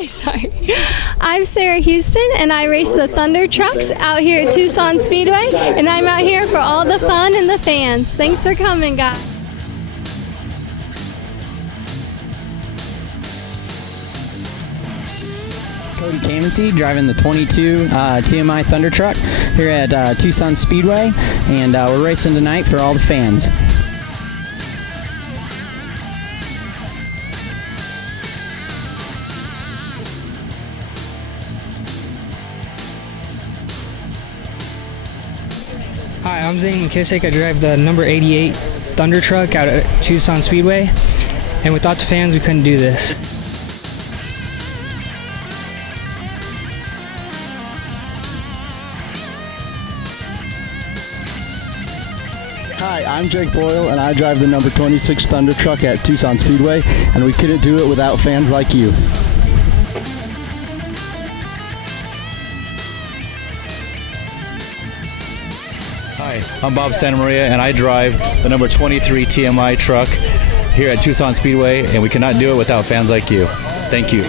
Sorry. I'm Sarah Houston, and I race the Thunder trucks out here at Tucson Speedway, and I'm out here for all the fun and the fans. Thanks for coming, guys. Cody Camency driving the 22 TMI Thunder truck here at Tucson Speedway, and we're racing tonight for all the fans. Hi, I'm Zane McKissick. I drive the number 88 Thunder truck out at Tucson Speedway, and without the fans, we couldn't do this. Hi, I'm Jake Boyle, and I drive the number 26 Thunder truck at Tucson Speedway, and we couldn't do it without fans like you. Hi, I'm Bob Santamaria, and I drive the number 23 TMI truck here at Tucson Speedway, and we cannot do it without fans like you. Thank you.